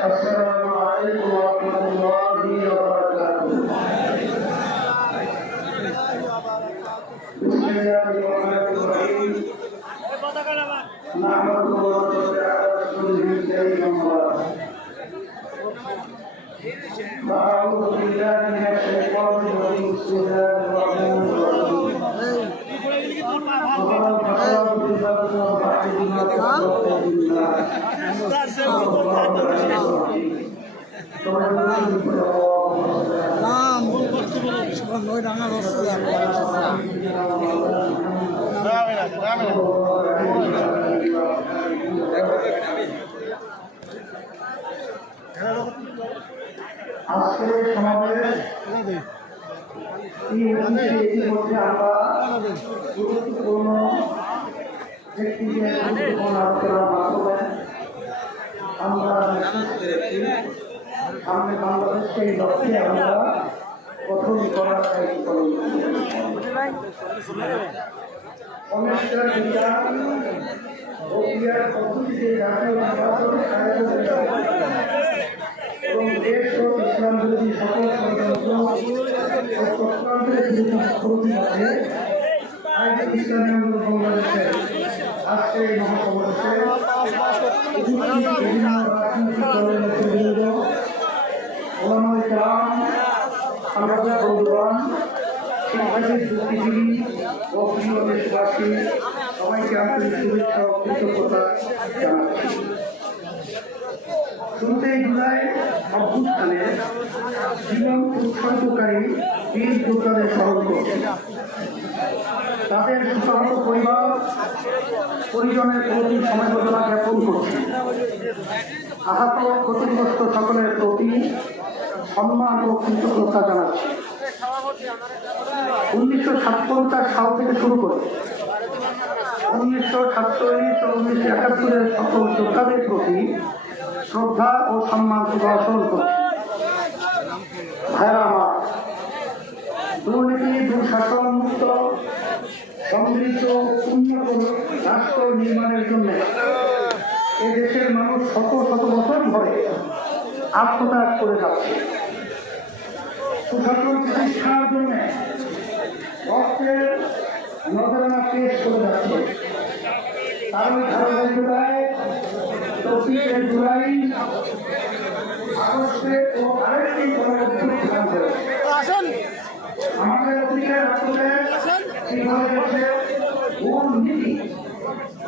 السلام عليكم ورحمة الله وبركاته. بسم الله الرحمن الرحيم. نحمده ونصلي على رسوله الكريم وبعد. أعوذ بالله من الشيطان الرجيم. بسم الله الرحمن الرحيم. আজকের সমাবেশ ইতিমধ্যে আমরা গুরুত্বপূর্ণ ব্যক্তিদের গুরুত্বপূর্ণ আলোচনার মাধ্যমে আমরা সামনে বাংলাদেশকে এই লক্ষ্যে আমরা গঠন করার দায়িত্ব অনুষ্ঠান বিচার ও ক্রিয়ার পদ্ধতিতে জাতীয় নির্বাচন আয়োজন এবং দেশ ও ইসলাম বিরোধী সকল ষড়যন্ত্র ও চক্রান্তের বিরুদ্ধে আয়োজিত ইসলামী আন্দোলন বাংলাদেশের আজকে এই মহাসমাবেশে বিভিন্ন রাজনৈতিক দলের নেতৃবৃন্দ, ওলামায়ে কেরাম, সাংবাদিক বন্ধুগণ, শিক্ষাবিদ, বুদ্ধিজীবী ও প্রিয় দেশবাসী, সবাইকে আন্তরিক শুভেচ্ছা ও কৃতজ্ঞতা জানাচ্ছি। 14 জুলাই অভ্যুত্থানে জীবন উৎসর্গকারী বীর যোদ্ধাদের স্মরণ করছি। তাদের শোকাহত পরিবার পরিজনের প্রতি সমবেদনা জ্ঞাপন করছি। আহত ক্ষতিগ্রস্ত সকলের প্রতি সম্মান ও কৃতজ্ঞতা জানাচ্ছি। 1957 সাল থেকে শুরু করে 1947 ও 1971 সকল যোদ্ধাদের প্রতি শ্রদ্ধা ও সম্মান প্রদর্শন করছি। ভাইরা আমার, দুর্নীতি দুঃশাসন মুক্ত সমৃদ্ধ উন্নত রাষ্ট্র নির্মাণের জন্য এদেশের মানুষ শত শত বছর ধরে আত্মত্যাগ করে যাচ্ছে। সুশাসন প্রতিষ্ঠার জন্য রক্তের নজরানা পেশ করে যাচ্ছে। কারণ ধারাবাহিকতায় 24 জুলাই আগস্টে ও আরেকটি গণঅভ্যুত্থান হয়েছে। আমাদের অধিকার রাষ্ট্রের কিভাবে মূল নীতি